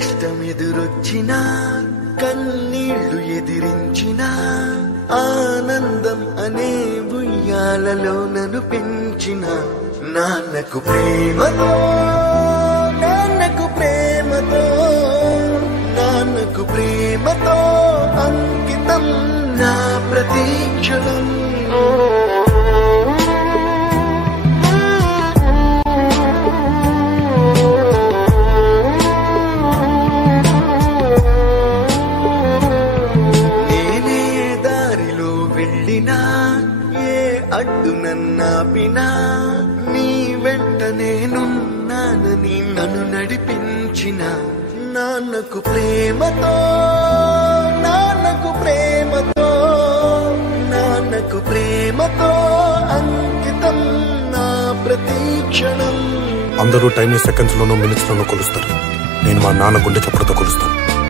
కష్టమెదురొచ్చినా కన్నీళ్లు ఎదిరించిన ఆనందం అనే ఉయ్యాలలో నన్ను పెంచిన నాన్నకు ప్రేమతో నాన్నకు ప్రేమతో నాన్నకు ప్రేమతో అంకితం నా ప్రతీక్షణం. నేనే దారిలో వెళ్ళినా ఏ అడ్డు నన్నాపినా నీ వెంట నేనున్నానని నన్ను నడిపించిన నాన్నకు ప్రేమతో నాన్నకు ప్రేమతో నాన్నకు ప్రేమతో అంకితం నా ప్రతీక్షణం. అందరూ టైంని సెకండ్స్ లోనో మినిట్స్ లోనో కొలుస్తారు. నేను మా నాన్న గుండె చప్పుడుతో కొలుస్తాను.